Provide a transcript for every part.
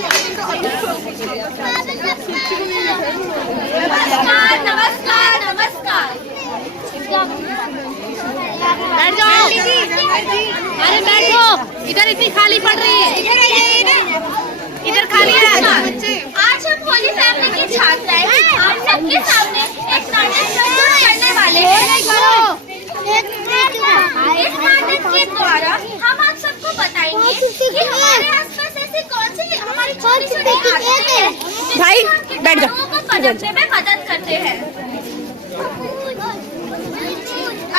नमस्कार नमस्कार। बैठ जाओ। अरे बैठो, इधर इतनी खाली पड़ रही है। इधर खाली है। आज हम होली फैमिली के छात्र हैं। आप सबके सामने एक नाटक प्रस्तुत करने वाले हैं। इस नाटक के द्वारा हम आप सबको बताएंगे कि हमारे आसपास ऐसी कौन सी हमारी छोटी-छोटी आदतें हैं भाई बैठ जाओ, को बदलने में मदद करते हैं।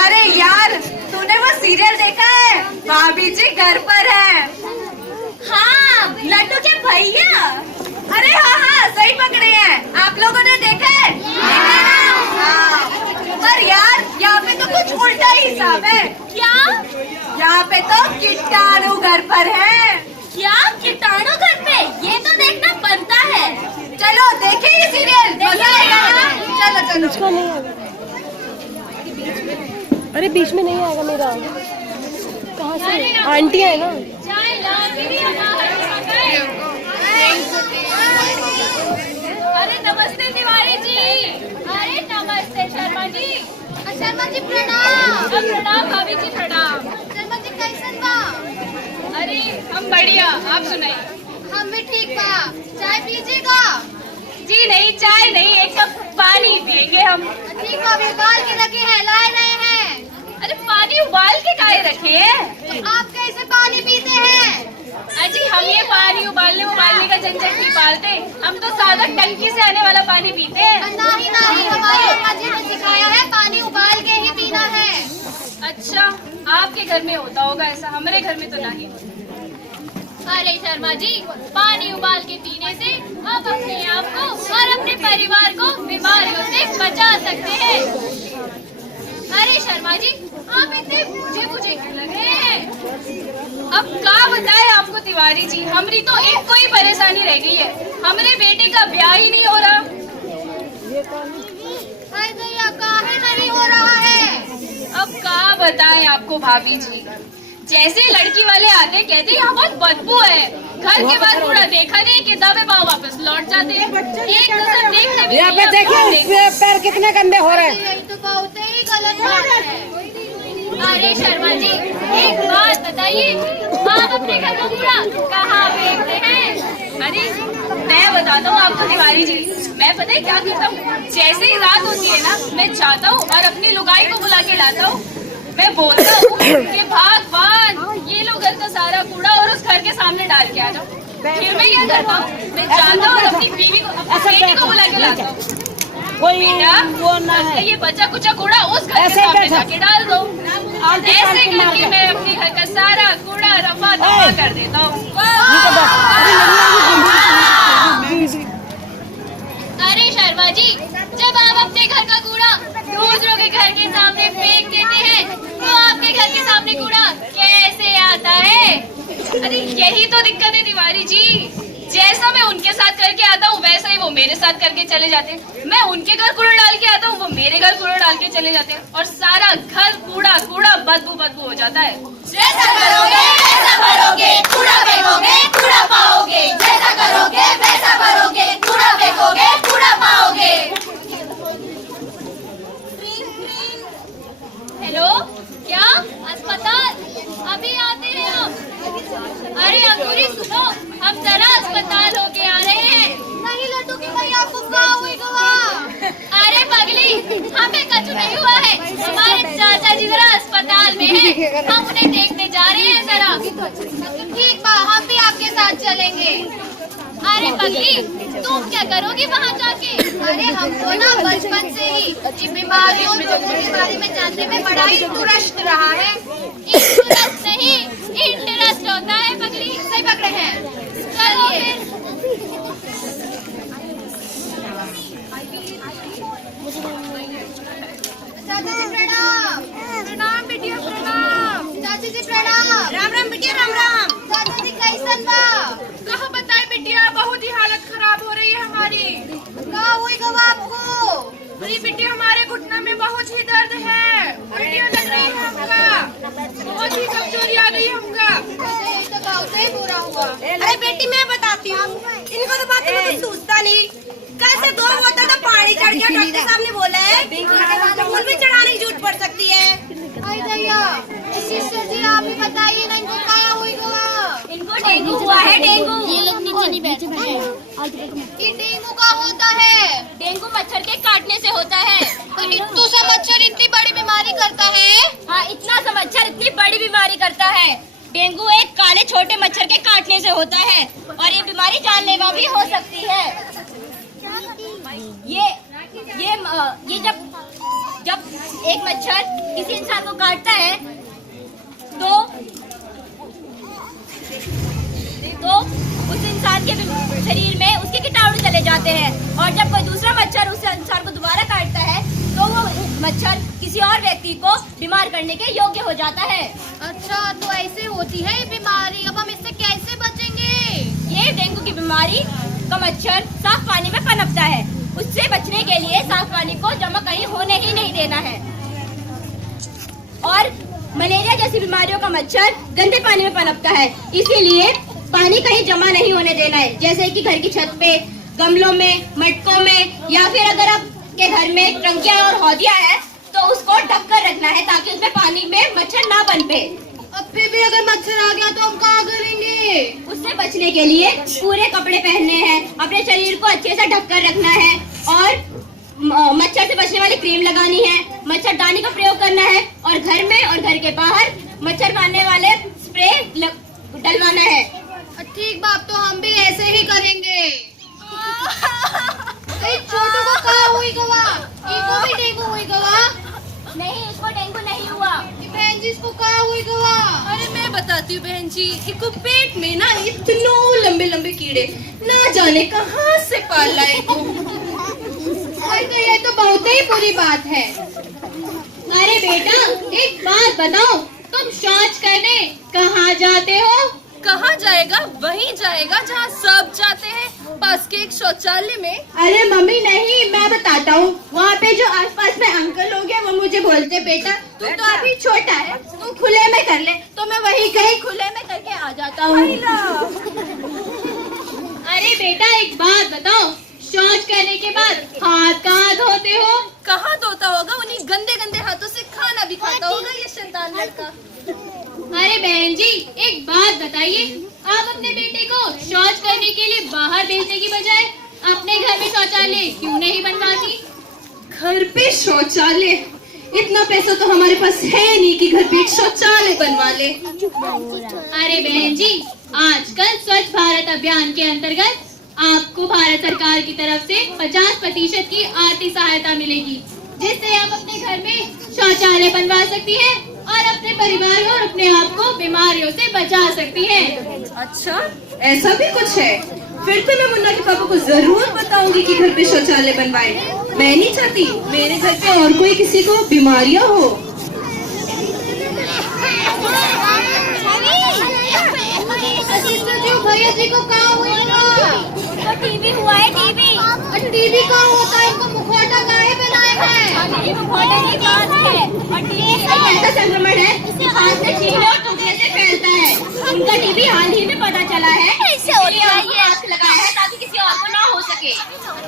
अरे यार, तूने वो सीरियल देखा है? भाभी जी घर पर है। हाँ, लड्डू के भैया। अरे हाँ, सही पकड़े हैं। आप लोगों ने देखा है? हाँ। पर यार, यहाँ पे तो कुछ उल्टा ही हिसाब है। क्या? यहाँ पे तो कीटाणु घर पर है। क्या कीटाणु घर पे? ये तो देखना बनता है। चलो देखे ये सीरियल, मजा आएगा ना? चलो चलो। अरे बीच में नहीं आएगा मेरा। कहाँ से? आंटी है ना। अरे नमस्ते तिवारी जी। अरे नमस्ते शर्मा जी। शर्मा जी प्रणाम। प्रणाम भाभी जी प्रणाम। शर्मा जी कैसन बा? अरे हम बढ़िया, आप सुनाइए। हम भी ठीक बा। चाय पीजिएगा? जी नहीं, चाय नहीं, एक कप पानी पिएंगे हम। ठीक बा, अभी उबाल के रखे हैं, लाए रहे हैं। अरे पानी उबाल के काहे रखे हैं? आप कैसे पानी पीते हैं? अजी हम ये पानी उबालने का झंझट नहीं पालते, हम तो सादा टंकी से आने वाला पानी पीते हैं। नहीं नहीं, हमारी अम्मा जी ने सिखाया है पानी उबाल के ही पीना है। अच्छा, आपके घर में होता होगा ऐसा, हमारे घर में तो नहीं। अरे शर्मा जी, पानी उबाल के पीने से आप अपने आप को और अपने परिवार को बीमारियों से बचा सकते हैं। अरे शर्मा जी, आप इतने मुझे क्यों लगे हैं? अब क्या बताए आपको तिवारी जी, हमारी तो एक कोई परेशानी रह गई है, हमारे बेटे का ब्याह ही नहीं हो रहा। काहे नहीं हो रहा है? अब क्या बताएं आपको भाभी जी, जैसे लड़की वाले आते कहते यहाँ बहुत बदबू है, घर के बाद पूरा देखा नहीं कि दबे पाँव वापस लौट जाते हैं। एक नजर देखने भी यहाँ पे देखिए पैर कितने गंदे हो रहे हैं। यही तो बहुत ही गलत बात है। अरे शर्मा जी, एक बात बताइए, आप अपने घर का कूड़ा कहाँ फेंकते हैं? अरे मैं बताता हूँ आपको तिवारी जी, मैं पता है क्या करता हूँ, जैसे ही रात होती है ना, मैं जाता हूँ और अपनी लुगाई को बुला के लाता हूँ। मैं बोलता हूँ कि भगवान ये लो घर का सारा कूड़ा और उस घर के सामने डाल के आ जाओ। फिर मैं क्या करता हूँ, मैं जाता हूँ और अपनी बीवी को, अपनी बेटी को बुला के लाता हूँ। बेटा, ये बचा कुचा कूड़ा उस घर के सामने जाके डाल दो। ऐसे करके मैं अपने घर का सारा कूड़ा रफा दफा कर देता हूँ। अरे शर्मा जी, जब आप अपने घर का कूड़ा दूसरों के घर के सामने फेंक देते हैं, तो आपके घर के सामने कूड़ा कैसे आता है? अरे यही तो दिक्कत है तिवारी जी, जैसा मैं उनके साथ करके आता हूँ वैसा ही वो मेरे साथ करके चले जाते हैं। मैं उनके घर कूड़ा डाल के आता हूँ, वो मेरे घर कूड़ा डाल के चले जाते हैं और सारा घर कूड़ा कूड़ा बदबू हो जाता है। जैसा करोगे वैसा भरोगे, कूड़ा फेंकोगे कूड़ा पाओगे। जैसा करोगे वैसा भरोगे, कूड़ा फेंकोगे कूड़ा पाओगे। हेलो, क्या अस्पताल? अभी आते हैं हम। अरे अंकुरी सुनो, हम जरा अस्पताल होके आ रहे हैं। नहीं लड्डू की भैया, आपको क्या हुई गवा? अरे पगली, हमें कुछ नहीं हुआ है, हमारे चाचा जी जरा अस्पताल में हैं, हम उन्हें देखने जा रहे हैं जरा। ठीक बा, हम भी आपके साथ चलेंगे। अरे पगली, तुम क्या करोगी वहाँ जाके? अरे हमको ना बचपन से ही बीमारियों लोगों के बारे में जानने में बड़ा इंटरेस्ट रहा है। इंटरेस्ट नहीं, इंटरेस्ट होता है पगली। सही पकड़े हैं। चलिए। चाचा जी प्रणाम। प्रणाम बिटिया प्रणाम। चाचा जी प्रणाम। राम राम बिटिया राम राम। चाचा जी कैसन बा? कहाँ बताए बिटिया, बहुत ही हालत खराब हो रही है हमारी। क्या हुई गवा आपको? अरे बिटिया, हमारे घुटना में बहुत ही दर्द है, उल्टियाँ लग रही है हमका, बहुत ही कमजोरी आ गई हमका। यही तो बहुत ही बुरा हुआ। अरे बेटी मैं बताती हूँ, डेंगू हुआ है, डेंगू। ये लोग नीचे नहीं बैठे ये डेंगू का होता है? डेंगू मच्छर के काटने से होता है। तो इतना सा मच्छर इतनी बड़ी बीमारी करता है? हाँ, इतना सा मच्छर इतनी बड़ी बीमारी करता है। डेंगू एक काले छोटे मच्छर के काटने से होता है और ये बीमारी जानलेवा भी हो सकती है। ये जब एक मच्छर किसी इंसान को काटता है तो उस इंसान के शरीर में उसके कीटाणु चले जाते हैं और जब कोई दूसरा मच्छर उस इंसान को दोबारा काटता है तो वो मच्छर किसी और व्यक्ति को बीमार करने के योग्य हो जाता है। अच्छा, तो ऐसे होती है ये बीमारी। अब हम इससे कैसे बचेंगे? ये डेंगू की बीमारी का मच्छर साफ पानी में पनपता है। उससे बचने के लिए साफ पानी को जमा कहीं होने ही नहीं देना है। और मलेरिया जैसी बीमारियों का मच्छर गंदे पानी में पनपता है, इसीलिए पानी कहीं जमा नहीं होने देना है। जैसे कि घर की छत पे, गमलों में, मटकों में, या फिर अगर आपके घर में टंकियां और हौदियां है तो उसको ढक कर रखना है ताकि उसमें पानी में मच्छर ना पनपे। अब फिर भी अगर मच्छर आ गया तो हम क्या करेंगे? उससे बचने के लिए पूरे कपड़े पहनने हैं, अपने शरीर को अच्छे से ढक कर रखना है और मच्छर से बचने वाली क्रीम लगानी है, मच्छरदानी का प्रयोग करना है और घर में और घर के बाहर मच्छर मारने वाले स्प्रे डलवाना है। ठीक बात, तो हम भी ऐसे ही करेंगे। छोटू को क्या हुई गवा? इनको भी डेंगू हुई गवा? नहीं, इसको डेंगू नहीं हुआ। बहन जी, इसको क्या हुई गवा? अरे मैं बताती हूँ बहन जी, इनको पेट में ना इतने लंबे लंबे कीड़े ना जाने कहाँ से पाल लाए। तो ये तो बहुत ही बुरी बात है। अरे बेटा, एक बात बताओ, तुम शौच करने कहाँ जाते हो? कहाँ जाएगा? वहीं जाएगा जहाँ सब जाते हैं, पास के एक शौचालय में। अरे मम्मी नहीं, मैं बताता हूँ। वहाँ पे जो आसपास में अंकल लोग हैं वो मुझे बोलते, बेटा तू तो अभी छोटा है, तू खुले में कर ले, तो मैं वही कहीं खुले में करके आ जाता हूँ। अरे बेटा, एक बात बताओ, शौच करने के बाद हाथ कहाँ धोते हो? कहाँ धोता होगा? उन्हीं गंदे गंदे हाथों से खाना भी खाता होगा ये शैतान लड़का। अरे बहन जी, एक बात बताइए, आप अपने बेटे को शौच करने के लिए बाहर भेजने की बजाय अपने घर में शौचालय क्यों नहीं बनवाती? घर पे शौचालय? इतना पैसा तो हमारे पास है नहीं कि घर पे एक शौचालय बनवा ले। अरे बहन जी, आजकल स्वच्छ भारत अभियान के अंतर्गत आपको भारत सरकार की तरफ से 50% की आर्थिक सहायता मिलेगी, जिससे आप अपने घर में शौचालय बनवा सकती हैं और अपने परिवार और अपने आप को बीमारियों से बचा सकती हैं। अच्छा, ऐसा भी कुछ है? फिर तो मैं मुन्ना के पापा को जरूर बताऊंगी कि घर पे शौचालय बनवाए। मैं नहीं चाहती मेरे घर पे और कोई किसी को बीमारियां हो। भैया जी को क्या हुआ? टीबी हुआ है, टीबी। टीबी का होता है, इनको मुखौटा काहे बनाए हैं? मुखौटा नहीं, कांच है। और टीबी एक ऐसा संक्रमण है जिसे हाथ से छीने और थूकने से फैलता है। उनका टीबी हाल ही में पता चला है, इसलिए हमको मास्क लगाया है ताकि किसी और को ना हो सके।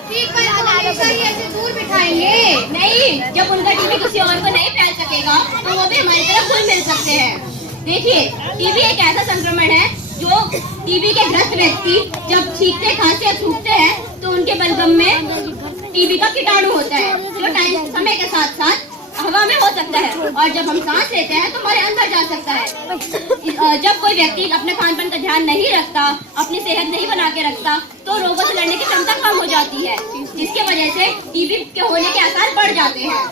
ठीक है, तो हमेशा ही ऐसे दूर बिठाएंगे? नहीं, जब उनका टीबी किसी और को नहीं फैल सकेगा तो वो भी हमारी तरफ घुल मिल सकते हैं। देखिए, टीबी एक ऐसा संक्रमण है जो टीबी के ग्रस्त व्यक्ति जब छींकते, खांसते या थूकते हैं तो उनके बलगम में टीबी का कीटाणु होता है, जो समय के साथ साथ हवा में हो सकता है और जब हम सांस लेते हैं तो हमारे अंदर जा सकता है। जब कोई व्यक्ति अपने खान पान का ध्यान नहीं रखता, अपनी सेहत नहीं बना के रखता, तो रोगों से लड़ने की क्षमता कम हो जाती है, जिसके वजह से टीबी के होने के आसार बढ़ जाते हैं।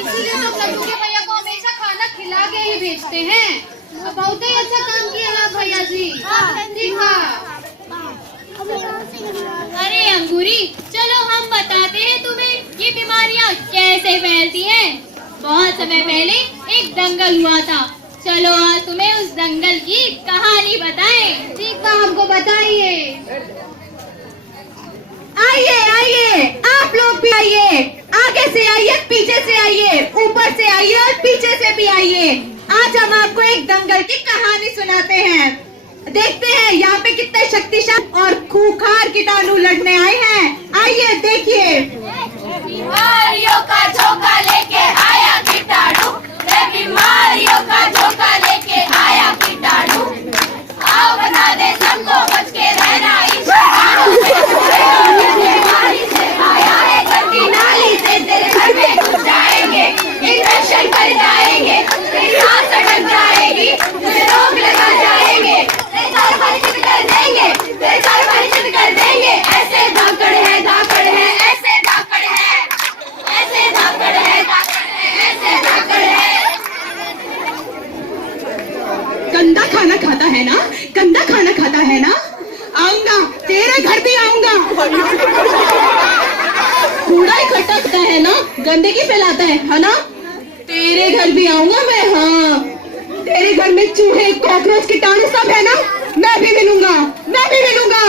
इसलिए तो लड्डू के भैया को हमेशा खाना खिला के ही भेजते हैं। बहुत ही अच्छा काम किया है भैया जी। जी हाँ। अरे अंगूरी, चलो हम बताते हैं तुम्हें ये बीमारियां कैसे फैलती हैं। बहुत समय पहले एक दंगल हुआ था, चलो आज तुम्हें उस दंगल की कहानी बताएं। ठीक है, हमको बताइए। आइए आइए, आप लोग भी आइए, आगे से आइए, पीछे से आइए, ऊपर से आइए और पीछे से भी आइए। आज हम आपको एक दंगल की कहानी सुनाते हैं। देखते हैं यहाँ पे कितने शक्तिशाली और खूंखार कीटाणु लड़ने आए हैं। आइए देखिए। बीमारियों का झोंका लेके आया कीटाणु, बीमारियों का झोंका लेके आया कीटाणु, आओ बता दे सब कूड़ा इकट्ठा करता है ना, गंदगी फैलाता है ना? तेरे घर भी आऊंगा मैं। हाँ, तेरे घर में चूहे, कॉकरोच, कीटाणु सब है ना? मैं भी मिलूंगा, मैं भी मिलूंगा।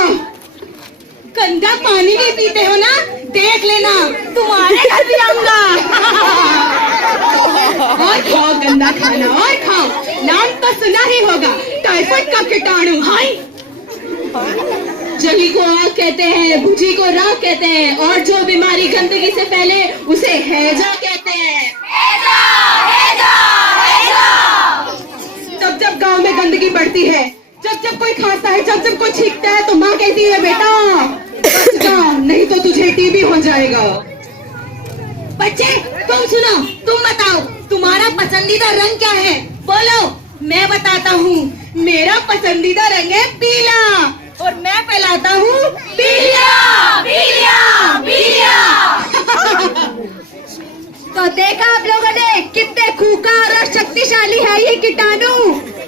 गंदा पानी नहीं पीते हो ना? देख लेना, तुम्हारे घर भी आऊंगा। और खाओ गंदा खाना, और खाओ। नाम तो सुना ही होगा, टाइफाइड का कीटाणु। हाय, जली को आग कहते हैं, भुजी को राख कहते हैं, और जो बीमारी गंदगी से फैले उसे हैजा कहते हैं। जब जब गांव में गंदगी बढ़ती है, जब जब कोई खाता है, जब जब कोई छींकता है, तो माँ कहती है बेटा बच जा, नहीं तो तुझे टीबी हो जाएगा। बच्चे तुम सुनो, तुम बताओ तुम्हारा पसंदीदा रंग क्या है? बोलो। मैं बताता हूँ, मेरा पसंदीदा रंग है पीला, और मैं फैलाता हूँ पीलिया, पीलिया, पीलिया। तो देखा आप लोगों ने कितने खूंखार और शक्तिशाली है ये कीटाणु।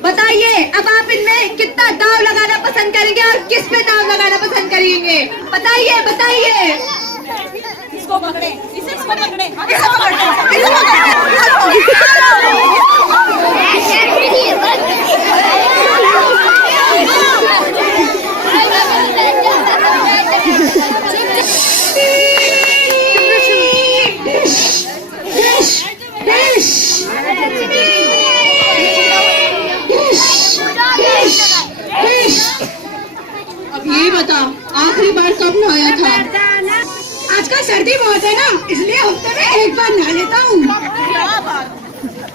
बताइए अब आप इनमें कितना दाव लगाना पसंद करेंगे और किस पे दाव लगाना पसंद करेंगे? बताइए, बताइए। इसको पकड़े, इसको पकड़े, इसको पकड़े, इसको अब ये बता, आखिरी बार कब नहाया था? आजकल सर्दी बहुत है ना, इसलिए हफ्ते में एक बार नहा लेता हूँ।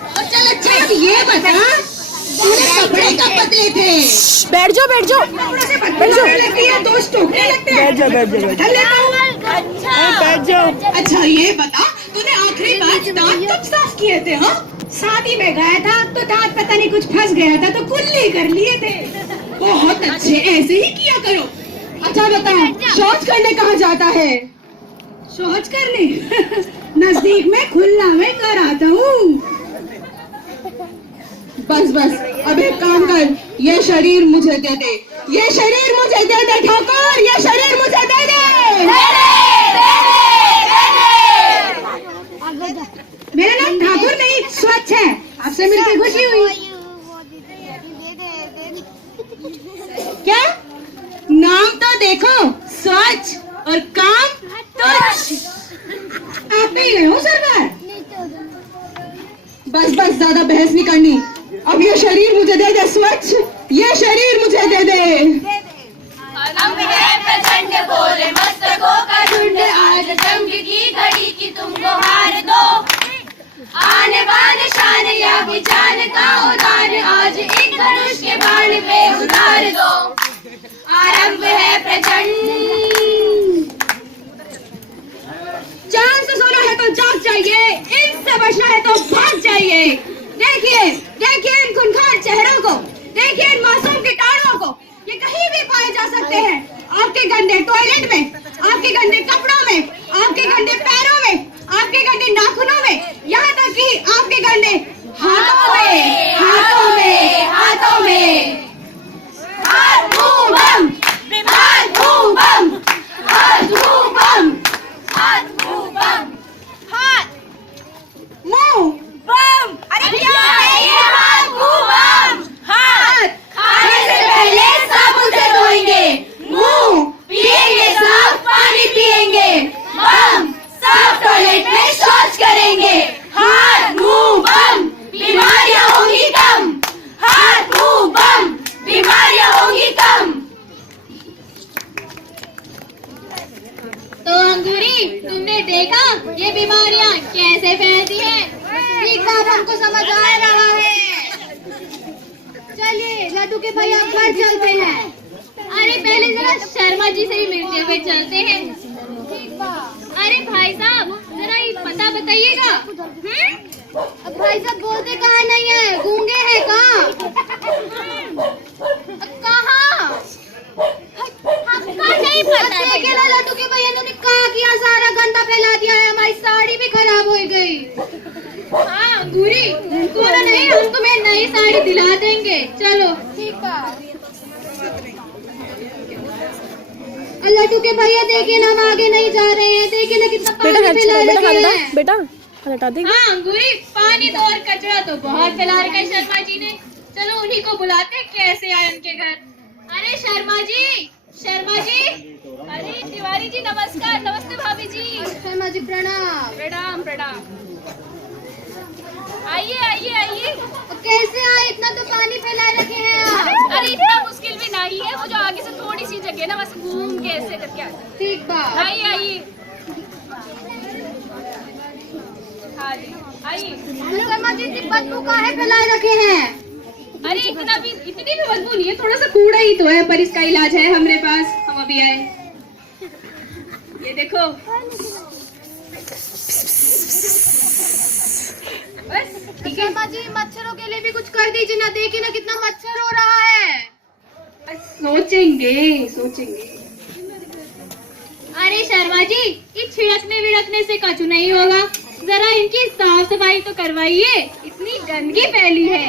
और चल अच्छा, अब ये बता, तूने कपड़े कब बदले थे? बैठ जाओ, बैठ जाओ, कपड़ों से बदबू लगती है, दोस्त टोकने लगते हैं। बैठ जाओ, बैठ जाओ, चल लेता हूँ। बैठ जाओ। अच्छा ये बता, तूने आखिरी बार दांत कब साफ किए थे? हाँ, शादी में गया था तो दांत पता नहीं कुछ फंस गया था तो कुल्ली कर लिए थे। बहुत अच्छे, ऐसे ही किया करो। अच्छा बताओ, शौच करने कहाँ जाता है? शौच करने नजदीक में खुला में कर आता हूँ। बस बस, अब एक काम कर, ये शरीर मुझे दे दे, ये शरीर मुझे दे दे ठाकुर, ये शरीर मुझे दे दे। मेरा नाम ठाकुर नहीं स्वच्छ है, आपसे मिलकर खुशी हुई। क्या नाम तो देखो, स्वच्छ, और काम तुच्छ। आप नहीं गए हो सरकार? बस बस, ज्यादा बहस नहीं करनी। अब ये शरीर मुझे दे दे स्वच्छ, ये शरीर मुझे दे दे। हम है प्रचंड बोले मस्तकों का झुंड, आज जंग की घड़ी की तुमको हार दो। आने बान शान या भी जान का उदान, आज एक धनुष के बाण पे उतार दो। आरंभ है प्रचंड। जान से सोना है तो जाग जाइए, इनसे बचना है तो भाग जाइए। देखिए देखिए इन खूंखार चेहरों को, देखिए इन मासूम कीटाणुओं को, ये कहीं भी पाए जा सकते हैं। आपके गंदे टॉयलेट में, आपके गंदे कपड़ों में, आपके गंदे पैरों में, आपके गंदे नाखूनों में, यहाँ तक कि आपके गंदे हाथों में, हाथों में, हाथों में। हाथ मुंह बम, हाथ मुंह बम, हाथ मुंह बम, हाथ मुंह बम, हाथ मुंह बम। अरे क्या है ये हाथ मुंह बम? हाथ खाने से पहले साबुन से धोएंगे, मुंह पिएंगे साफ पानी पिएंगे, बम साफ टॉयलेट में शौच करेंगे। हाथ मुंह बम, बीमारियां होंगी कम। हाथ मुंह बम, बीमारियां होंगी कम। तो अंगूरी, तुमने देखा ये बीमारियां कैसे फैलती हैं? ठीक बात हमको समझ आ रहा है। चलिए लड्डू के भैया घर चलते हैं। अरे पहले जरा शर्मा जी से ही मिलते हुए चलते हैं। अरे भाई साहब, जरा ये पता बताइएगा। अब भाई साहब बोलते कहाँ नहीं है, गूंगे हैं कहाँ? कहाँ? हमको नहीं पता है। अकेला लड्डू के भैया ने कहा किया, सारा गंदा फैला दिया है, हमारी साड़ी भी खराब हो गई। हाँ अंगूरी, बोला नहीं, हम तुम्हें नई साड़ी दिला देंगे। चलो ठीक है। लड्डू के भैया देखिए ना, हम आगे नहीं जा रहे हैं। देखिए ना कितना बेटा पानी फैला रखे हैं। बेटा हटा दे। हाँ अंगूरी, पानी तो और कचरा तो बहुत फैला रखा है शर्मा जी ने। चलो उन्हीं को बुलाते हैं, कैसे आए उनके घर। अरे शर्मा जी, शर्मा जी। अरे तिवारी जी नमस्कार। नमस्ते भाभी जी। शर्मा जी प्रणाम। प्रणाम प्रणाम। आइए आइए आइए। कैसे आए? इतना तो पानी फैला रखे हैं आप। अरे इतना मुश्किल भी नहीं है, वो जो आगे से थोड़ी सी जगह है ना, बस घूम के ऐसे करके आते। ठीक बात। आइए आइए। हाँ जी आइए। शर्मा जी इतनी बदबू काहे फैलाए रखे हैं? अरे इतनी भी बदबू नहीं है, थोड़ा सा कूड़ा ही तो है, पर इसका इलाज है हमारे पास, हम अभी आए। ये देखो बस ठीक है। शर्मा जी मच्छरों के लिए भी कुछ कर दीजिए ना, देखिए ना कितना मच्छर हो रहा है। सोचेंगे सोचेंगे। अरे शर्मा जी, ये छिड़कने विड़कने से कछु नहीं होगा, जरा इनकी साफ सफाई तो करवाइए, इतनी गंदगी फैली है।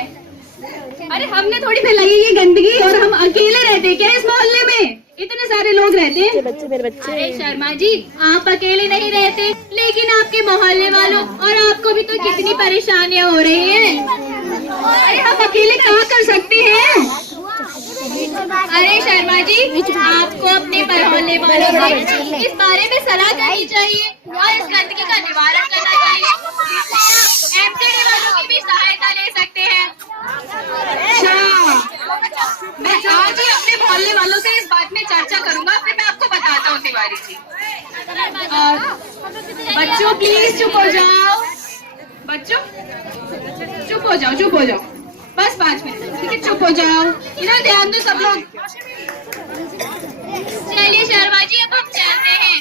अरे हमने थोड़ी फैलाई है ये गंदगी, और हम अकेले रहते क्या इस मोहल्ले में? इतने सारे लोग रहते हैं। मेरे बच्चे। अरे शर्मा जी, आप अकेले नहीं रहते, लेकिन आपके मोहल्ले वालों और आपको भी तो कितनी परेशानियां हो रही हैं। अरे हम अकेले क्या कर सकते हैं? अरे शर्मा जी, आपको अपने मोहल्ले वालों से इस बारे में सलाह करनी चाहिए और इस गंदगी का निवारण करना चाहिए। एमसीडी वालों की भी सहायता ले सकते हैं। अच्छा, मैं आज ही अपने मोहल्ले वालों से इस बात में चर्चा करूंगा, फिर मैं आपको बताता हूँ तिवारी जी। बच्चों प्लीज चुप हो जाओ। बच्चों चुप हो जाओ, चुप हो जाओ, बस 5 मिनट, ठीक है? चुप हो जाओ, इधर ध्यान दो सब लोग। चलिए शर्मा जी, अब हम चलते हैं।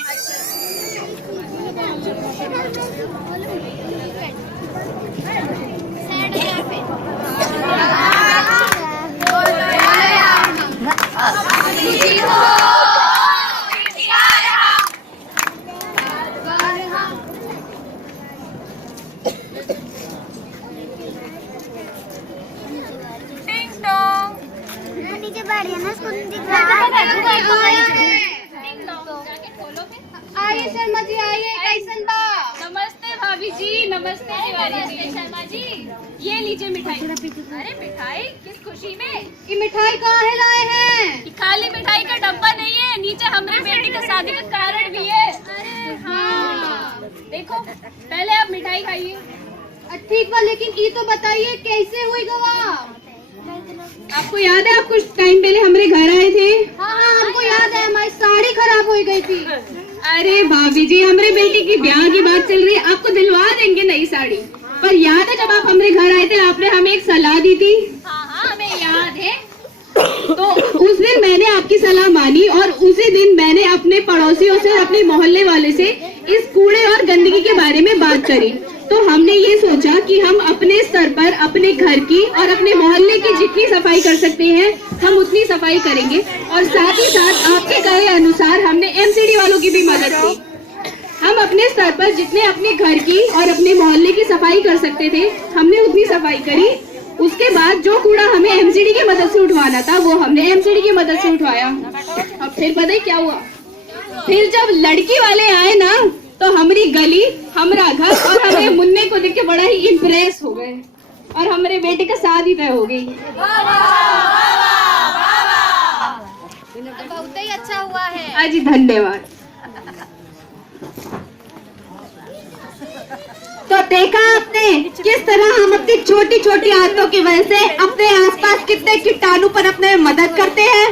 नीचे बैठ जाना, उसको दिख रहा है। आइए शर्मा जी आइए, कैसन बा? नमस्ते भाभी जी। नमस्ते तिवारी जी। शर्मा जी ये लीजिए मिठाई। अरे मिठाई किस खुशी में? ये मिठाई काहे लाए हैं? ये खाली मिठाई का डब्बा नहीं है, नीचे हमारे बेटी का शादी का कारण भी है। अरे हाँ देखो, पहले आप मिठाई खाइए। ठीक बा, लेकिन ये तो बताइए कैसे हुई गवा? आपको याद है आप कुछ टाइम पहले हमारे घर आए थे? हाँ हमको याद है, हमारी साड़ी खराब हो गई थी। अरे भाभी जी, हमारे बेटी की ब्याह की बात चल रही है, आपको दिलवा देंगे नई साड़ी। पर याद है जब आप हमारे घर आए थे, आपने हमें एक सलाह दी थी? हाँ हमें याद है। तो उस दिन मैंने आपकी सलाह मानी और उसी दिन मैंने अपने पड़ोसियों से, अपने मोहल्ले वाले से इस कूड़े और गंदगी के बारे में बात करी। तो हमने ये सोचा कि हम अपने स्तर पर अपने घर की और अपने मोहल्ले की जितनी सफाई कर सकते हैं हम उतनी सफाई करेंगे, और साथ ही साथ आपके कहे अनुसार हमने एमसीडी वालों की भी मदद की। हम अपने स्तर पर जितने अपने घर की और अपने मोहल्ले की सफाई कर सकते थे हमने उतनी सफाई करी। उसके बाद जो कूड़ा हमें एमसीडी की मदद से उठवाना था वो हमने एमसीडी की मदद से उठवाया। अब फिर पता है क्या हुआ? फिर जब लड़की वाले आए ना, तो हमारी गली, हमारा घर और हमें मुन्ने को देख के बड़ा ही इम्प्रेस हो गए और हमारे बेटे का शादी तय हो गई। बहुत ही अच्छा हुआ है। हाँ जी धन्यवाद। तो देखा आपने किस तरह हम अपनी छोटी छोटी आदतों की वजह से अपने आसपास कितने कीटाणु पर अपने मदद करते हैं।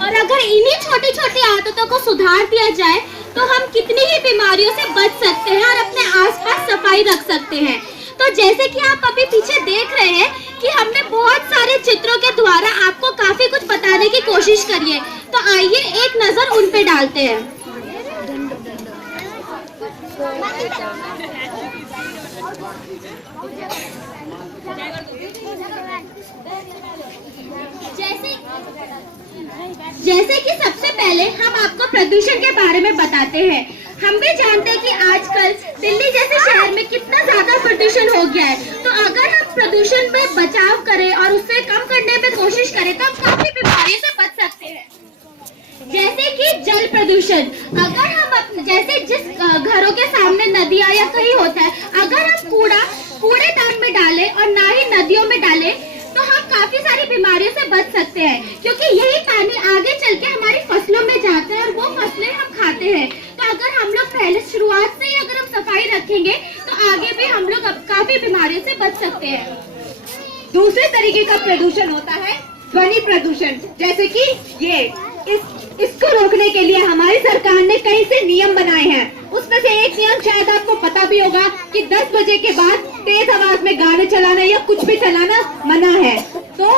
और अगर इन्हीं छोटी छोटी आदतों को सुधार दिया जाए तो हम कितनी ही बीमारियों से बच सकते हैं और अपने आसपास सफाई रख सकते हैं। तो जैसे कि आप अभी पीछे देख रहे हैं कि हमने बहुत सारे चित्रों के द्वारा आपको काफी कुछ बताने की कोशिश करी है, तो आइए एक नजर उन पे डालते हैं। जैसे कि सबसे पहले हम आपको प्रदूषण के बारे में बताते हैं। हम भी जानते हैं कि आजकल दिल्ली जैसे शहर में कितना ज्यादा प्रदूषण हो गया है, तो अगर हम प्रदूषण में बचाव करें और उससे कम करने में कोशिश करें तो हम काफी बीमारियों से बच सकते हैं। जैसे कि जल प्रदूषण। अगर हम जैसे जिस घरों के सामने नदियाँ या कहीं होता है, अगर हम कूड़ेदान में डालें और ना ही नदियों में डालें तो हम काफी सारी बीमारियों से बच सकते हैं, क्योंकि यही पानी आगे चल के हमारी फसलों में जाता है और वो फसलें हम खाते हैं। तो अगर हम लोग पहले शुरुआत से ही अगर हम सफाई रखेंगे तो आगे भी हम लोग काफी बीमारियों से बच सकते हैं। दूसरे तरीके का प्रदूषण होता है ध्वनि प्रदूषण, जैसे कि इसको रोकने के लिए हमारी सरकार ने कई से नियम बनाए हैं। उसमें से एक नियम शायद आपको पता भी होगा कि 10 बजे के बाद तेज आवाज में गाने चलाना या कुछ भी चलाना मना है। तो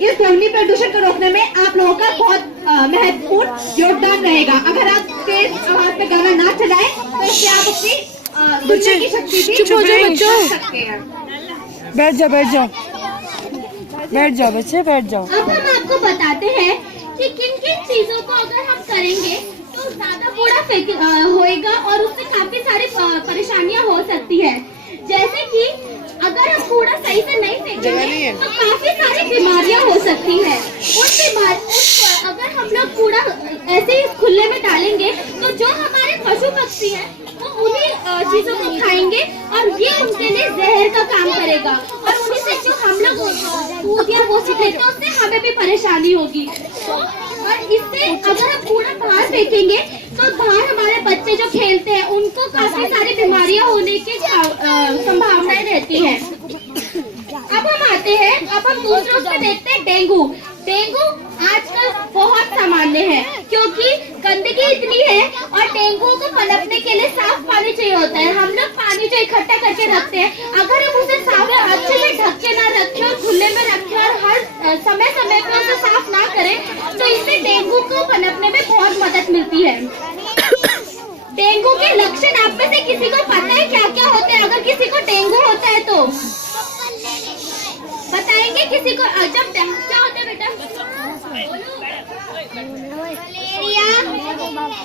इस ध्वनि प्रदूषण को रोकने में आप लोगों का बहुत महत्वपूर्ण योगदान रहेगा। अगर आप तेज आवाज में गाना ना चलाएं तो इससे आप अपनी सुनने की शक्ति भी बढ़ा सकते हैं। बैठ जाओ बैठ जाओ बैठ जाओ बच्चे बैठ जाओ। अब हम आपको बताते हैं कि किन किन चीजों को अगर हम करेंगे तो ज्यादा कूड़ा होएगा और उससे काफी सारी परेशानियां हो सकती है। जैसे कि अगर हम कूड़ा सही से नहीं फेंकेंगे तो काफी सारी बीमारियां हो सकती है। अगर हम लोग कूड़ा ऐसे ही खुले में डालेंगे तो जो हमारे पशु पक्षी हैं वो उन्हीं चीजों को खाएंगे और ये उनके लिए जहर का काम करेगा और उन्हीं से जो हम लोग दूध या वो सब लेते हैं उससे हमें भी परेशानी होगी। तो और इससे अगर हम कूड़ा बाहर फेंकेंगे तो बाहर हमारे बच्चे जो खेलते हैं उनको काफी सारी बीमारियां होने की संभावनाएं रहती है। अब हम आते हैं, अब हम दूसरों पे देखते हैं डेंगू। डेंगू आजकल बहुत सामान्य है क्योंकि गंदगी इतनी है और डेंगू को पनपने के लिए साफ पानी चाहिए होता है। हम लोग पानी जो इकट्ठा करके रखते हैं, अगर हम उसे साफ अच्छे से ढक के ना रखें और खुले में रखें और हर समय समय पर उसे साफ ना करें तो इससे डेंगू को पनपने में बहुत मदद मिलती है। डेंगू के लक्षण आप में से किसी को पता है क्या क्या होते हैं? अगर किसी को डेंगू होता है तो बताएंगे किसी को? जब क्या होता है बेटा? मलेरिया,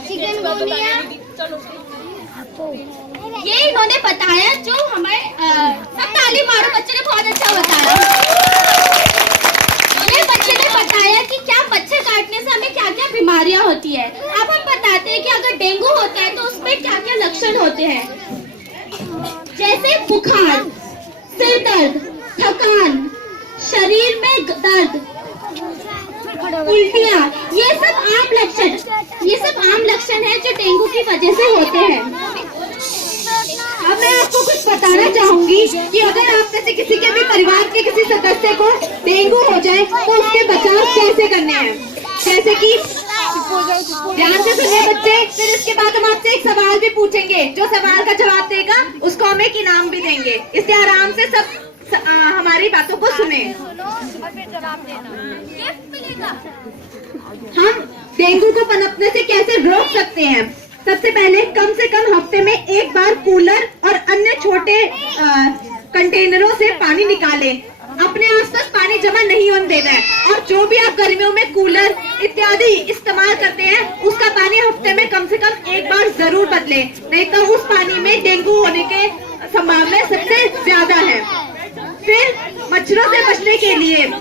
चिकनगुनिया, ये इन्होंने बताया जो हमारे सब ताली मारो, बच्चे ने बहुत अच्छा बताया। ये बच्चे ने बताया कि क्या मच्छर काटने से हमें क्या क्या बीमारियां होती है। अब हम बताते हैं कि अगर डेंगू होता है तो उसमें क्या क्या लक्षण होते हैं, जैसे बुखार, सिर दर्द, थकान, शरीर में दर्द, उल्टियाँ, ये सब आम लक्षण है जो डेंगू की वजह से होते हैं। अब मैं आपको कुछ बताना चाहूंगी कि अगर आप में से किसी के भी परिवार के किसी सदस्य को डेंगू हो जाए तो उसके बचाव कैसे करने हैं। जैसे कि ध्यान से सुनिए बच्चे, फिर इसके बाद हम आपसे एक सवाल भी पूछेंगे। जो सवाल का जवाब देगा उसको हम एक इनाम भी देंगे। इससे आराम से सब हमारी बातों को सुने। हम डेंगू को पनपने से कैसे रोक सकते हैं? सबसे पहले कम से कम हफ्ते में एक बार कूलर और अन्य छोटे कंटेनरों से पानी निकालें। अपने आसपास पानी जमा नहीं होने देना है और जो भी आप गर्मियों में कूलर इत्यादि इस्तेमाल करते हैं उसका पानी हफ्ते में कम से कम एक बार जरूर बदलें, नहीं तो उस पानी में डेंगू होने के संभावना सबसे ज्यादा है। फिर मच्छरों से बचने के लिए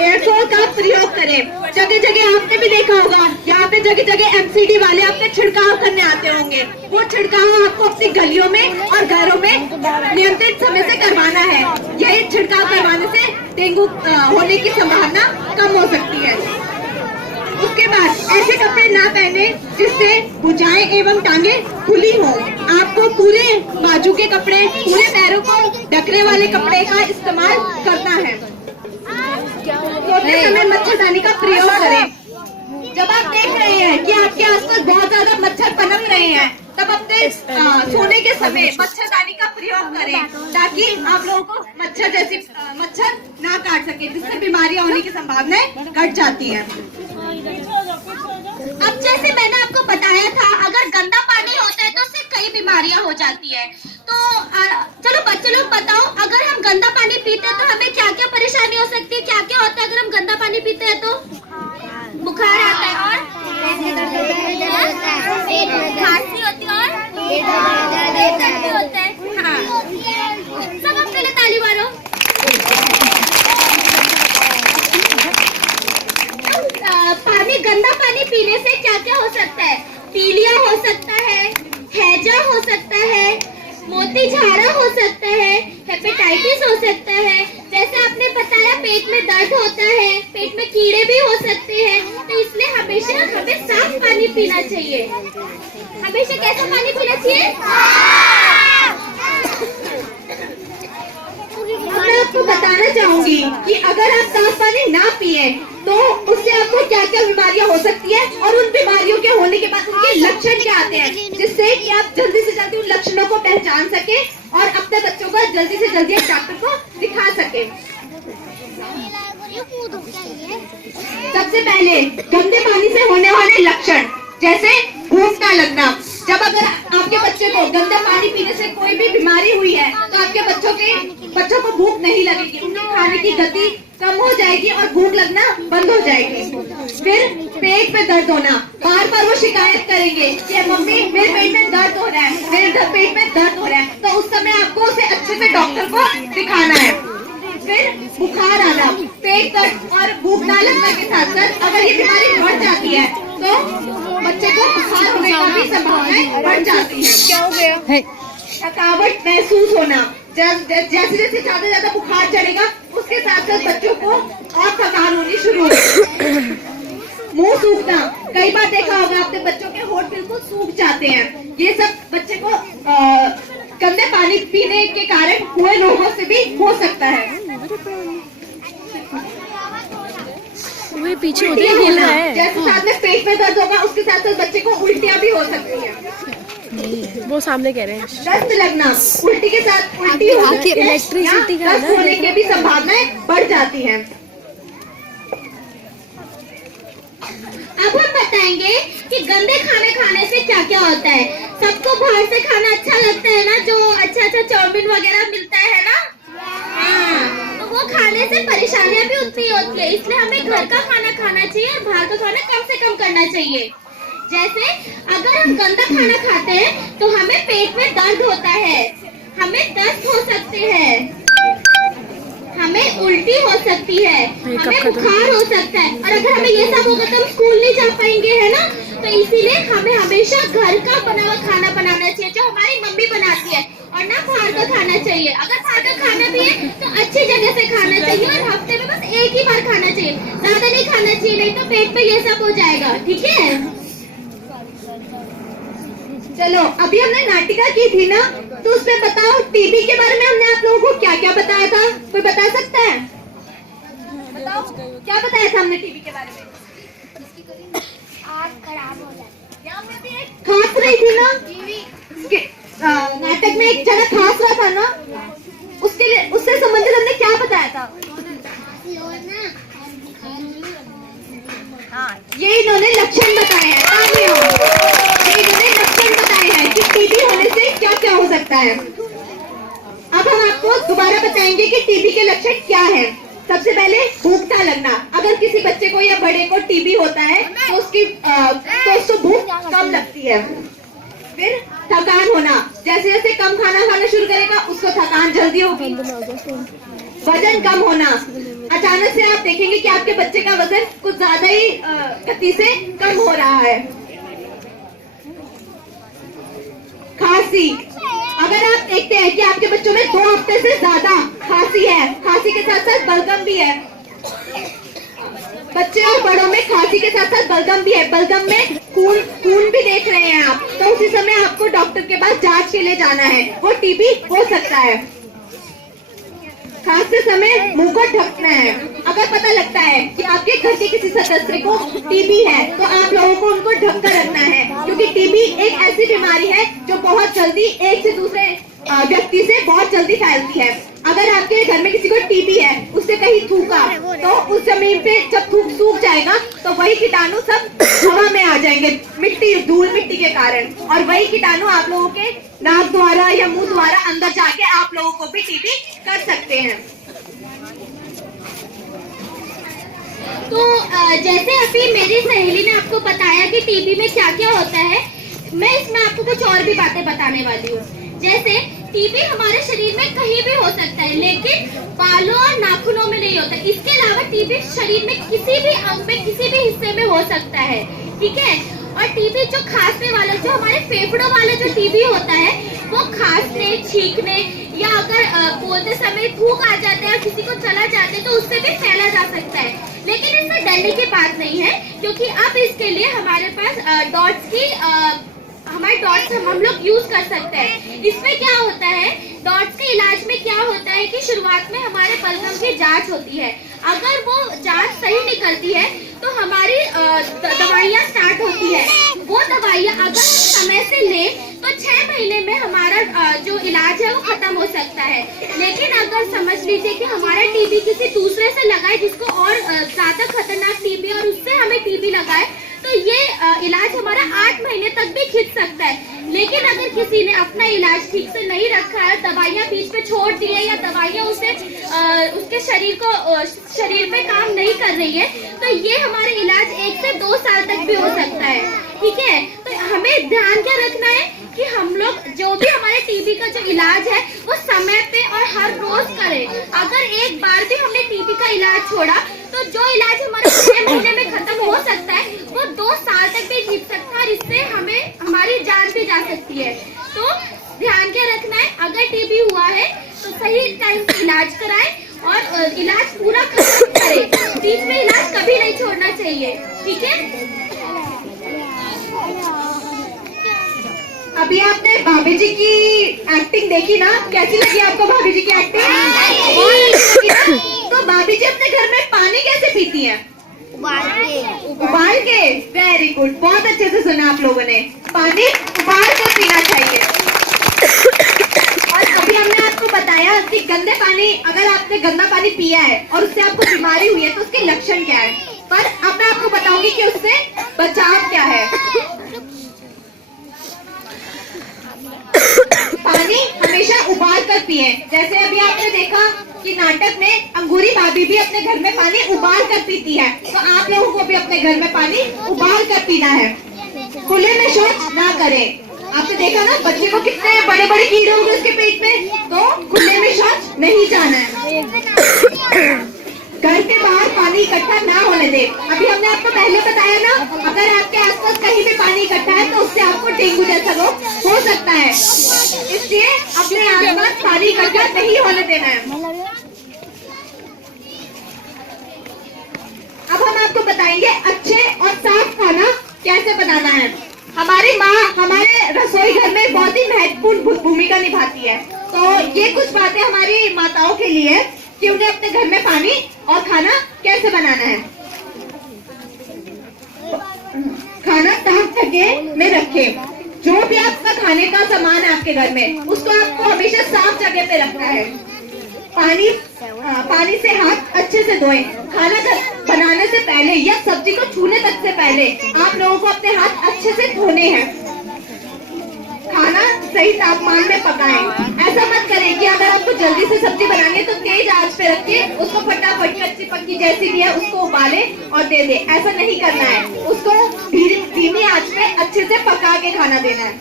एयरसोल का प्रयोग करें। जगह जगह आपने भी देखा होगा, यहाँ पे जगह जगह एमसीडी वाले अपने छिड़काव करने आते होंगे। वो छिड़काव आपको अपनी गलियों में और घरों में नियंत्रित समय से करवाना है। यही छिड़काव करवाने से डेंगू होने की संभावना कम हो सकती है। उसके बाद ऐसे कपड़े ना पहने जिससे भुजाएं एवं टांगे खुली हो। आपको पूरे बाजू के कपड़े, पूरे पैरों को ढकने वाले कपड़े का इस्तेमाल करना है। सोते समय मच्छरदानी का प्रयोग करें। जब आप देख रहे हैं कि आपके आसपास बहुत ज्यादा मच्छर पनप रहे हैं तब अपने सोने के समय मच्छरदानी का प्रयोग करें ताकि आप लोगों को मच्छर ना काट सके, जिससे बीमारियां होने की संभावनाएं घट जाती है। अब जैसे मैंने आपको बताया था, अगर गंदा पानी होता है तो उससे कई बीमारियां हो जाती है। तो चलो बच्चे लोग बताओ, अगर हम गंदा पानी पीते हैं तो हमें क्या क्या परेशानी हो सकती है? क्या क्या होता है अगर हम गंदा पानी पीते हैं तो? बुखार आता है और खांसी होती है और होता है। हाँ, सब हम पहले ताली मारो। पानी, गंदा पानी सकता है, पीलिया हो सकता है, हैजा हो सकता है, मोती झाड़ा हो सकता है, हेपेटाइटिस हो सकता है। जैसे आपने बताया पेट में दर्द होता है, पेट में कीड़े भी हो सकते हैं, तो इसलिए हमेशा हमें साफ पानी पीना चाहिए। हमेशा कैसा पानी पीना चाहिए? मैं आपको बताना चाहूंगी कि अगर आप साफ पानी ना पिए तो उससे आपको क्या क्या बीमारियां हो सकती है और उन बीमारियों के होने के बाद उनके लक्षण क्या आते हैं, जिससे कि आप जल्दी से जल्दी उन लक्षणों को पहचान सके और अपने बच्चों को जल्दी से जल्दी एक डॉक्टर को दिखा सके। सबसे पहले गंदे पानी से होने वाले लक्षण जैसे भूख ना लगना। जब अगर आपके बच्चे को गंदा पानी पीने से कोई भी बीमारी हुई है तो आपके बच्चों को भूख नहीं लगेगी, उनके खाने की गति कम हो जाएगी और भूख लगना बंद हो जाएगी। फिर पेट में दर्द होना, बार बार वो शिकायत करेंगे कि मम्मी मेरे पेट में दर्द हो रहा है, मेरे पेट में दर्द हो रहा है, तो उस समय आपको उसे अच्छे से डॉक्टर को दिखाना है। फिर बुखार आना, पेट दर्द और भूख ना लगने के साथ साथ अगर ये बीमारी बढ़ जाती है तो बच्चे को बुखार होने का भी संभावना बढ़ जाती है। क्या हो गया? थकावट महसूस होना, जैसे जैसे ज्यादा बुखार चढ़ेगा उसके साथ साथ बच्चों को और थकान होनी शुरू होगी। मुंह सूखना, कई बार देखा होगा आपने बच्चों के होंठ बिल्कुल सूख जाते हैं। ये सब बच्चे को गंदे पानी पीने के कारण हुए रोगों से भी हो सकता है। पीछे उल्टियाँ होना, जैसे साथ में पेट में दर्द होगा उसके साथ साथ बच्चे को उल्टियाँ भी हो सकती हैं। वो सामने कह रहे हैं दस्त लगना, उल्टी के साथ उल्टी हो सकती है, इलेक्ट्रिसिटी का दस्त होने की भी संभावनाएं बढ़ जाती हैं। अब हम बताएंगे कि गंदे खाने खाने से क्या क्या होता है। सबको बाहर से खाना अच्छा लगता है ना, जो अच्छा चाउमीन वगैरह मिलता है ना, हाँ, तो वो खाने से परेशानियां भी उतनी होती है। इसलिए हमें घर का खाना खाना चाहिए और बाहर का खाना कम से कम करना चाहिए। जैसे अगर हम गंदा खाना खाते हैं तो हमें पेट में दर्द होता है, हमें दस्त हो सकते हैं, हमें उल्टी हो सकती है, हमें बुखार हो सकता है, और अगर हमें ये सब होगा तो हम स्कूल नहीं जा पाएंगे, है ना। तो इसीलिए हमें हमेशा घर का बना हुआ खाना बनाना चाहिए जो हमारी मम्मी बनाती है, और ना बाहर का खाना चाहिए। अगर बाहर का खाना भी है तो अच्छी जगह से खाना चाहिए और हफ्ते में बस एक ही बार खाना चाहिए, ज्यादा नहीं खाना चाहिए, नहीं तो पेट में ये सब हो जाएगा। ठीक है, चलो अभी हमने नाटिका की थी ना, तो उसमें बताओ टीबी के बारे में हमने आप लोगों को क्या क्या बताया था, कोई बता सकता है? बताओ क्या बताया था हमने टीबी के बारे में? आँख खराब हो जाती है। हमने भी एक खांस रही थी ना, नाटक में एक जना खांस रहा था ना, उसके लिए उससे संबंधित हमने क्या बताया था? हाँ, ये इन्होंने लक्षण बताए हैं, ये इन्होंने लक्षण बताए हैं कि टीबी होने से क्या क्या हो सकता है। अब हम आपको दोबारा बताएंगे कि टीबी के लक्षण क्या है। सबसे पहले भूख ना लगना, अगर किसी बच्चे को या बड़े को टीबी होता है तो उसको भूख कम लगती है। फिर थकान होना, जैसे जैसे कम खाना खाना शुरू करेगा उसको थकान जल्दी होगी। वजन कम होना, अचानक से आप देखेंगे कि आपके बच्चे का वजन कुछ ज्यादा ही गति से कम हो रहा है। खांसी, अगर आप देखते हैं कि आपके बच्चों में 2 हफ्ते से ज्यादा खांसी है, खांसी के साथ साथ बलगम भी है, बच्चे और बड़ों में खांसी के साथ साथ बलगम भी है, बलगम में खून भी देख रहे हैं आप, तो उसी समय आपको डॉक्टर के पास जांच के लिए जाना है, वो टीबी हो सकता है। खांसते समय मुंह को ढकना है। अगर पता लगता है कि आपके घर के किसी सदस्य को टीबी है तो आप लोगों को उनको ढक कर रखना है, क्योंकि टीबी एक ऐसी बीमारी है जो बहुत जल्दी एक से दूसरे व्यक्ति से बहुत जल्दी फैलती है। अगर आपके घर में किसी को टीबी है, उससे कहीं थूका तो उस जमीन पे जब थूक सूख जाएगा तो वही कीटाणु सब हवा में आ जाएंगे, धूल मिट्टी के कारण, और वही कीटाणु आप लोगों के नाक द्वारा या मुंह द्वारा अंदर जाके आप लोगों को भी टीबी कर सकते हैं। तो जैसे अभी मेरी सहेली ने आपको बताया कि टीबी में क्या क्या होता है, मैं इसमें आपको कुछ और भी बातें बताने वाली हूँ। जैसे टीबी हमारे शरीर में कहीं भी हो सकता है, लेकिन बालों और नाखूनों में नहीं होता। इसके अलावा टीबी शरीर में किसी भी अंग में किसी भी हिस्से में हो सकता है, ठीक है। और टीबी जो खांसने वाला, जो हमारे फेफड़ों वाला जो टीबी होता है, वो खांसने, छींकने या अगर बोलते समय थूक आ जाते हैं और किसी को चला जाते हैं तो उससे भी फैला जा सकता है। लेकिन इसमें डरने की बात नहीं है, क्योंकि अब इसके लिए हमारे पास हमारे डॉट्स हम लोग यूज कर सकते हैं। इसमें क्या होता है, डॉट्स के इलाज में क्या होता है कि शुरुआत में हमारे बलगम की जांच होती है। अगर वो जांच सही निकलती है तो हमारी दवाइयाँ स्टार्ट होती है। वो दवाइयाँ अगर समय से ले तो 6 महीने में हमारा जो इलाज है वो खत्म हो सकता है। लेकिन अगर समझ लीजिए कि हमारा टीबी किसी दूसरे से लगा है जिसको और ज्यादा खतरनाक टीबी, और उससे हमें टीबी लगा है, तो ये इलाज हमारा 8 महीने तक भी खिंच सकता है। लेकिन अगर किसी ने अपना इलाज ठीक से नहीं रखा है, दवाइयाँ बीच में छोड़ दी है या दवाइयाँ उसके शरीर पे काम नहीं कर रही है, तो ये हमारे इलाज 1 से 2 साल तक भी हो सकता है। ठीक है, तो हमें ध्यान क्या रखना है कि हम लोग जो भी हमारे टीबी का जो इलाज है वो समय पे और हर रोज करें। अगर एक बार भी हमने टीबी का इलाज छोड़ा तो जो इलाज हमारा 6 महीने में खत्म हो सकता है वो 2 साल तक भी जीत सकता है, और इससे हमें हमारी जान भी जा सकती है। तो ध्यान क्या रखना है, अगर टीबी हुआ है तो सही टाइम पे इलाज कराएं और इलाज पूरा खत्म करें। बीच में इलाज कभी नहीं छोड़ना चाहिए। ठीक है, अभी आपने भाभी जी की एक्टिंग देखी ना, कैसी लगी आपको भाभी जी की एक्टिंग? बहुत अच्छी लगी ना? तो भाभी जी अपने घर में पानी कैसे पीती हैं? उबाल के। वेरी गुड, बहुत अच्छे से सुना आप लोगों ने। पानी उबाल कर पीना चाहिए। और अभी हमने आपको बताया कि गंदे पानी, अगर आपने गंदा पानी पिया है और उससे आपको बीमारी हुई है तो उसके लक्षण क्या है, पर अब मैं आपको बताऊंगी कि उससे बचाव क्या है। पानी हमेशा उबाल कर पिए। जैसे अभी आपने देखा कि नाटक में अंगूरी भाभी भी अपने घर में पानी उबाल कर पीती है, तो आप लोगों को भी अपने घर में पानी उबाल कर पीना है। खुले में शौच ना करें। आपने देखा ना बच्चे को कितने बड़े बड़े कीड़े होंगे उसके पेट में, तो खुले में शौच नहीं जाना है। घर के बाहर पानी इकट्ठा ना होने दे। अभी हमने आपको पहले बताया ना, अगर आपके आसपास कहीं भी पानी इकट्ठा है तो उससे आपको डेंगू जैसा रोग हो सकता है। इसलिए अपने आसपास पानी इकट्ठा नहीं होने देना है। अब हम आपको बताएंगे अच्छे और साफ खाना कैसे बनाना है। हमारी माँ हमारे रसोई घर में बहुत ही महत्वपूर्ण भूमिका निभाती है। तो ये कुछ बातें हमारी माताओं के लिए कि उन्हें अपने घर में पानी और खाना कैसे बनाना है। खाना साफ जगह में रखें। जो भी आपका खाने का सामान है आपके घर में, उसको आपको हमेशा साफ जगह पे रखना है। पानी से हाथ अच्छे से धोएं। खाना बनाने से पहले या सब्जी को छूने तक से पहले आप लोगों को अपने हाथ अच्छे से धोने हैं। खाना सही तापमान में पकाएं। ऐसा मत करें कि अगर आपको जल्दी से सब्जी बनानी है तो तेज आंच पे रख के उसको फटाफट कच्ची पक्की जैसी भी है उसको उबाले और दे दे। ऐसा नहीं करना है, उसको धीमी आंच पे अच्छे से पका के खाना देना है।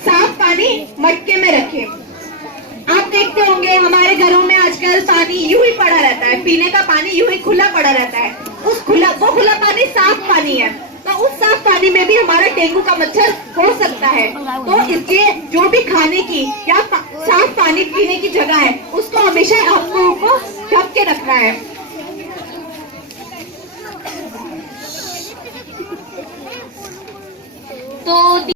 साफ पानी मटके में रखें। आप देखते होंगे हमारे घरों में आजकल पानी यूं ही पड़ा रहता है, पीने का पानी यूं ही खुला पड़ा रहता है। वो खुला पानी साफ पानी है, तो उस साफ पानी में भी हमारा डेंगू का मच्छर हो सकता है। तो इसलिए जो भी खाने की या साफ पानी पीने की जगह है उसको हमेशा आप लोगों को ढक के रखना है। तो